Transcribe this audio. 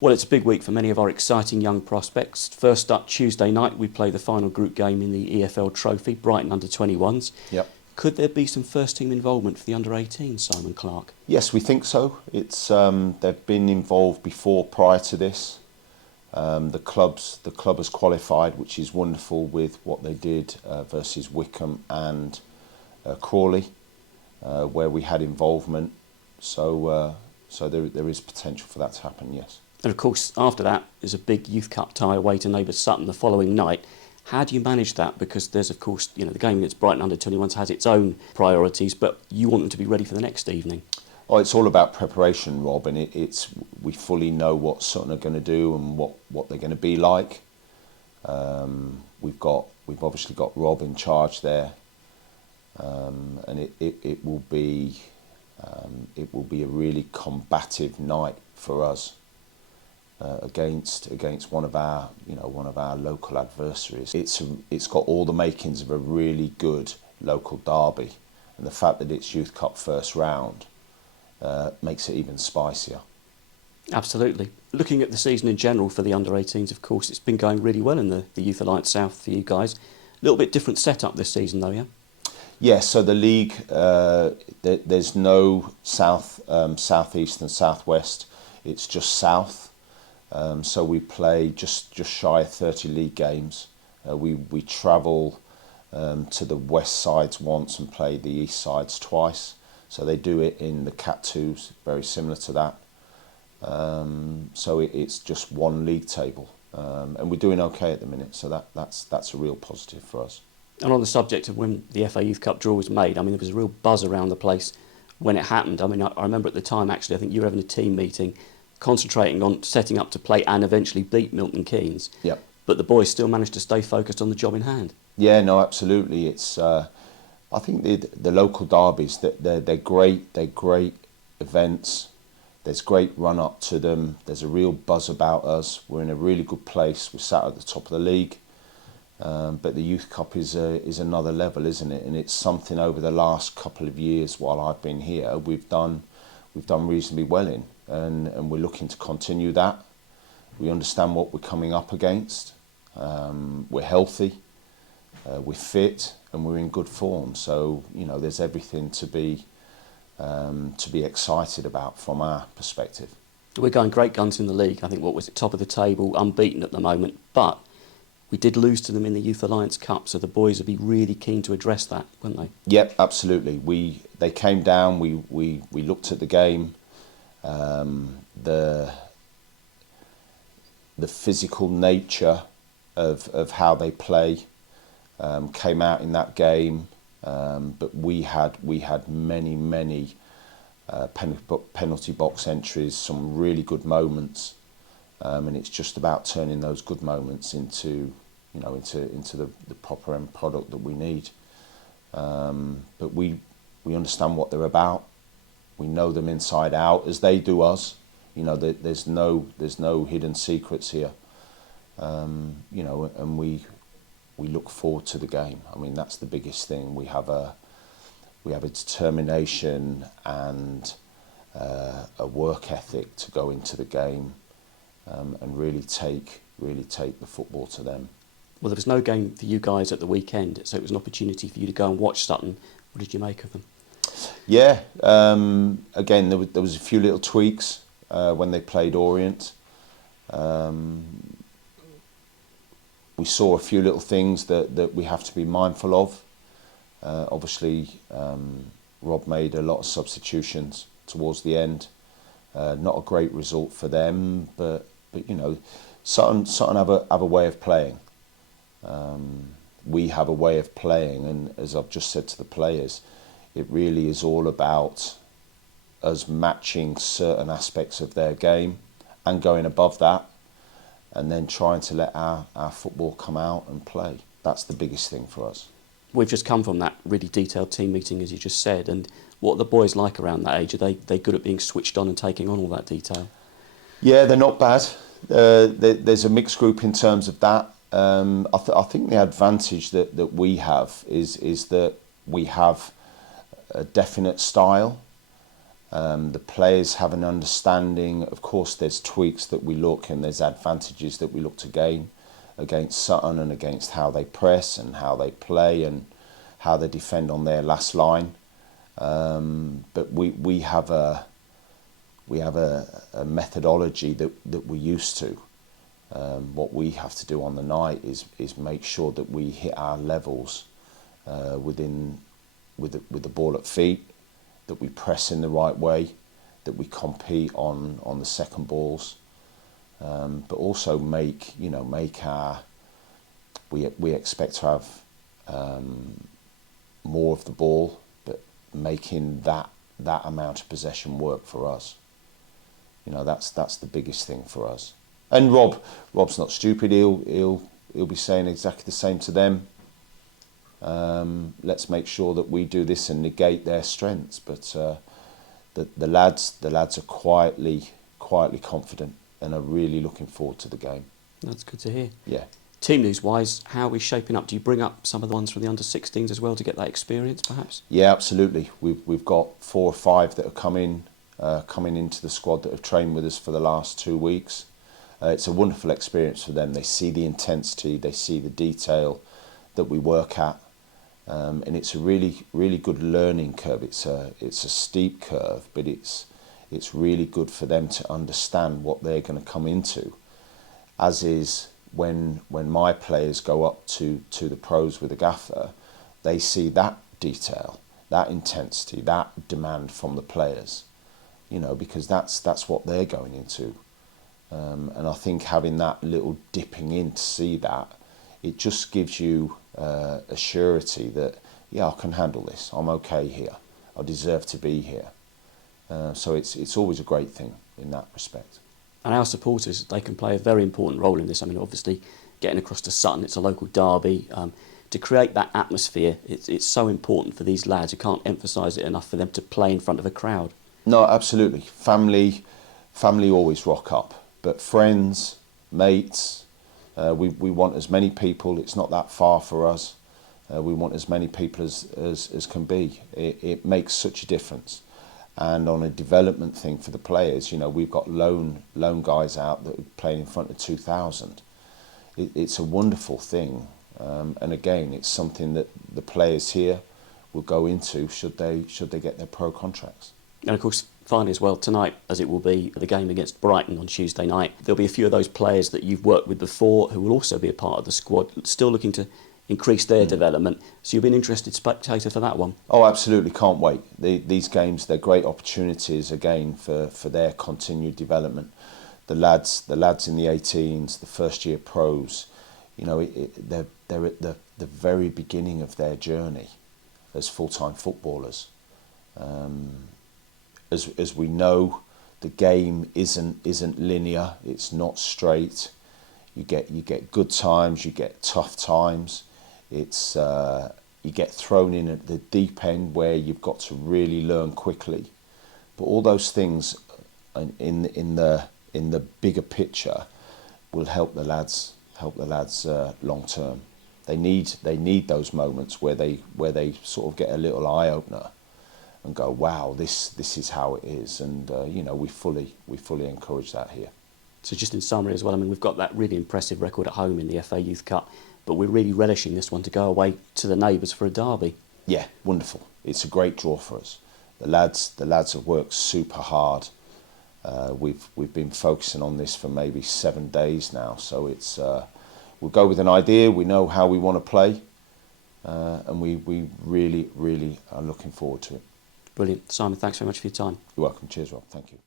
Well, it's a big week for many of our exciting young prospects. First up, Tuesday night, we play the final group game in the EFL Trophy, Brighton Under-21s. Yep. Could there be some first-team involvement for the Under-18s, Simon Clark? Yes, we think so. It's they've been involved before, prior to this. The club has qualified, which is wonderful with what they did versus Wycombe and Crawley, where we had involvement. So there is potential for that to happen. Yes. And of course, after that is a big Youth Cup tie away to neighbours Sutton the following night. How do you manage that? Because there's, of course, the game against Brighton Under-21s has its own priorities, but you want them to be ready for the next evening. Oh, it's all about preparation, Rob, and we fully know what Sutton are going to do and what they're going to be like. We've obviously got Rob in charge there, and it will be a really combative night for us. Against one of our local adversaries. It's got all the makings of a really good local derby, and the fact that it's Youth Cup first round makes it even spicier. Absolutely. Looking at the season in general for the Under-18s, of course, it's been going really well in the Youth Alliance South for you guys. A little bit different setup this season though, yeah? Yeah, so the league, there's no south, southeast and southwest. It's just south. So we play just shy of 30 league games. We travel to the west sides once and play the east sides twice. So they do it in the Cat 2s, very similar to that. So it's just one league table, and we're doing okay at the minute. So that's a real positive for us. And on the subject of when the FA Youth Cup draw was made, I mean, there was a real buzz around the place when it happened. I mean, I remember at the time, actually, I think you were having a team meeting concentrating on setting up to play and eventually beat Milton Keynes. Yep. But the boys still managed to stay focused on the job in hand. Yeah, no, absolutely. It's I think the local derbies, they're great. They're great events. There's great run up to them. There's a real buzz about us. We're in a really good place. We're sat at the top of the league. But the Youth Cup is another level, isn't it? And it's something over the last couple of years while I've been here we've done reasonably well in. And we're looking to continue that. We understand what we're coming up against. We're healthy, we're fit, and we're in good form. So there's everything to be excited about from our perspective. We're going great guns in the league. I think what was it, top of the table, unbeaten at the moment. But we did lose to them in the Youth Alliance Cup, so the boys would be really keen to address that, wouldn't they? Yep, absolutely. They came down. We looked at the game. The physical nature of how they play came out in that game, but we had many penalty box entries, some really good moments, and it's just about turning those good moments into the proper end product that we need. But we understand what they're about. We know them inside out, as they do us. There's no hidden secrets here. And we look forward to the game. I mean, that's the biggest thing. We have a determination and a work ethic to go into the game, and really take the football to them. Well, there was no game for you guys at the weekend, so it was an opportunity for you to go and watch Sutton. What did you make of them? Yeah, again, there was a few little tweaks when they played Orient. We saw a few little things that we have to be mindful of. Obviously, Rob made a lot of substitutions towards the end. Not a great result for them, but Sutton have a way of playing. We have a way of playing, and as I've just said to the players, it really is all about us matching certain aspects of their game and going above that, and then trying to let our football come out and play. That's the biggest thing for us. We've just come from that really detailed team meeting, as you just said, and what are the boys like around that age? Are they good at being switched on and taking on all that detail? Yeah, they're not bad. There's a mixed group in terms of that. I think the advantage that we have is that we have a definite style, The players have an understanding. Of course, there's tweaks that we look, and there's advantages that we look to gain against Sutton and against how they press and how they play and how they defend on their last line. But we have a methodology that we're used to. What we have to do on the night is make sure that we hit our levels with the ball at feet, that we press in the right way, that we compete on the second balls, but also we expect to have more of the ball, but making that amount of possession work for us. That's the biggest thing for us. And Rob's not stupid. He'll be saying exactly the same to them. Let's make sure that we do this and negate their strengths. But the lads are quietly confident and are really looking forward to the game. That's good to hear. Yeah. Team news wise, how are we shaping up? Do you bring up some of the ones from the under-16s as well to get that experience, perhaps? Yeah, absolutely. We've got 4 or 5 that are coming into the squad that have trained with us for the last 2 weeks. It's a wonderful experience for them. They see the intensity, they see the detail that we work at, and it's a really good learning curve. It's a steep curve, but it's really good for them to understand what they're going to come into. As is when my players go up to the pros with a gaffer, they see that detail, that intensity, that demand from the players. Because that's what they're going into. And I think having that little dipping in to see that, it just gives you a surety that, I can handle this. I'm okay here. I deserve to be here. So it's always a great thing in that respect. And our supporters, they can play a very important role in this. I mean, obviously, getting across to Sutton, it's a local derby. To create that atmosphere, it's so important for these lads. You can't emphasise it enough for them to play in front of a crowd. No, absolutely. Family always rock up. But friends, mates, we want as many people. It's not that far for us. We want as many people as can be. It makes such a difference. And on a development thing for the players, we've got lone guys out that are playing in front of 2,000. It's a wonderful thing. And again, it's something that the players here will go into should they get their pro contracts. And of course, finally as well, tonight, as it will be the game against Brighton on Tuesday night, there'll be a few of those players that you've worked with before who will also be a part of the squad, still looking to increase their development. So you'll be an interested spectator for that one. Oh, absolutely, can't wait. These games, they're great opportunities again for their continued development. The lads in the 18s, the first year pros, they're at the very beginning of their journey as full-time footballers. As we know, the game isn't linear. It's not straight. You get good times. You get tough times. It's you get thrown in at the deep end where you've got to really learn quickly. But all those things in the bigger picture will help the lads long term. They need those moments where they sort of get a little eye opener and go, wow, this is how it is, and we fully encourage that here. So just in summary as well, I mean, we've got that really impressive record at home in the FA Youth Cup, but we're really relishing this one to go away to the neighbours for a derby. Yeah, wonderful. It's a great draw for us. The lads have worked super hard. We've been focusing on this for maybe 7 days now, so it's we'll go with an idea. We know how we want to play, and we really are looking forward to it. Brilliant. Simon, thanks very much for your time. You're welcome. Cheers, Rob. Thank you.